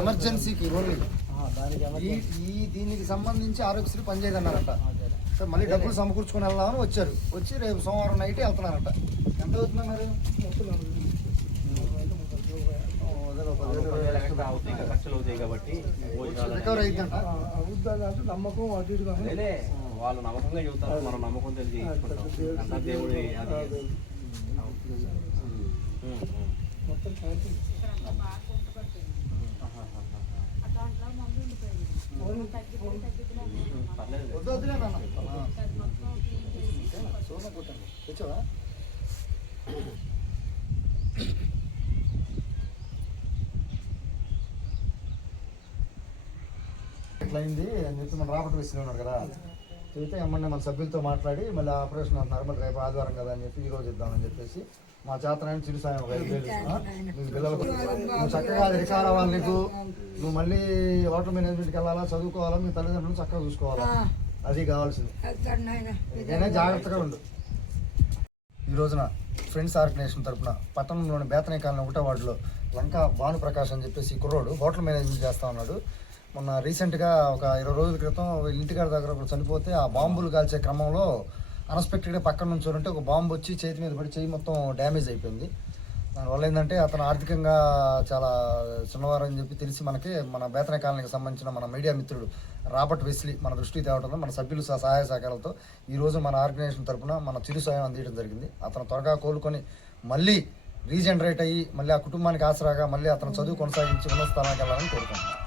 ఎమర్జెన్సీకి ఓన్లీ. ఈ దీనికి సంబంధించి ఆరోగ్యశ్రీ పనిచేయదన్నారట. సో మళ్ళీ డబ్బులు సమకూర్చుకుని వెళ్దామని వచ్చారు. వచ్చి రేపు సోమవారం నైట్ వెళ్తున్నారట. ఎంత అవుతుందన్నారు రికవర్ అవుతుందంటే నమ్మకం అటు ఇటు వాళ్ళు నమ్మకంగా చెబుతారు మనం నమ్మకం తెలిసి దేవుడి అది. వద్దు వద్దులే నాన్న సోమ అని చెప్పి మన రాబర్ట్ వేసుకున్నాడు కదా. చెబితే ఎమ్మండి మన సభ్యులతో మాట్లాడి మళ్ళీ ఆపరేషన్ అంటున్నారు మళ్ళీ రేపు ఆదివారం కదా అని చెప్పి ఈ రోజు ఇద్దామని చెప్పేసి మా చేతనైన చిరు సాయం ఒక ఐదు వేలు ఇస్తున్నా. మీ పిల్లలకు నువ్వు చక్కగా రికార్ అవ్వాలి నీకు. నువ్వు మళ్ళీ హోటల్ మేనేజ్మెంట్కి వెళ్ళాలా చదువుకోవాలా మీ తల్లిదండ్రులు చక్కగా చూసుకోవాలా? అది కావాల్సింది. నేనే జాగ్రత్తగా ఉండు. ఈ రోజున ఫ్రెండ్స్ ఆర్గనైజేషన్ తరపున పట్టణంలోని బేతనే కాలనీ ఒకటో వార్డులో లంకా భానుప్రకాష్ అని చెప్పేసి కుర్రోడు హోటల్ మేనేజ్మెంట్ చేస్తా ఉన్నాడు. మొన్న రీసెంట్గా ఒక ఇరవై రోజుల క్రితం ఇంటికాడ దగ్గర ఒకరు చనిపోతే ఆ బాంబులు కాల్చే క్రమంలో అన్ఎక్స్పెక్టెడ్గా పక్కన నుంచి ఉంటే ఒక బాంబు వచ్చి చేతి మీద పడి చేయి మొత్తం డ్యామేజ్ అయిపోయింది. దానివల్ల ఏంటంటే అతను ఆర్థికంగా చాలా చిన్నవారు అని చెప్పి తెలిసి మనకి మన బేతన కాలనీకి సంబంధించిన మన మీడియా మిత్రుడు రాబర్ట్ వెస్లీ మన దృష్టికి తేవడంలో మన సభ్యులు సహ- సహాయ సహకారాలతో ఈరోజు మన ఆర్గనైజేషన్ తరపున మన చిరు సాయం అందించడం జరిగింది. అతను త్వరగా కోలుకొని మళ్ళీ రీజనరేట్ అయ్యి మళ్ళీ ఆ కుటుంబానికి ఆసరాగా మళ్ళీ అతను చదువు కొనసాగించి ఉన్నత స్థానానికి వెళ్ళాలని కోరుకుంటున్నాను